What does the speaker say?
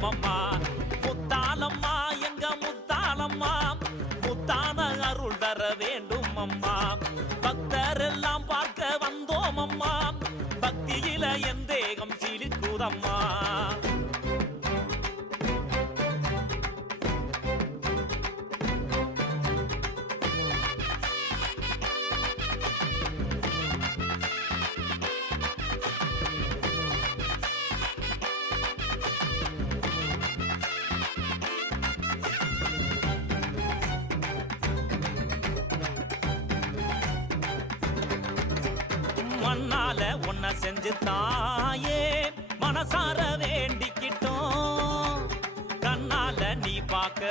வேண்டும் அம்மா. முத்தாலம்மா எங்க முத்தாலம்மா, முத்தான அருள் தர வேண்டும் அம்மா. பக்தர் எல்லாம் பார்க்க வந்தோம் அம்மா, பக்தியில என் தேகம் சிலிக்குதம்மா. மண்ணால ஒன்ன செஞ்சு தாயே மனசார வேண்டிக்கிட்டோம், கண்ணால நீ பார்க்க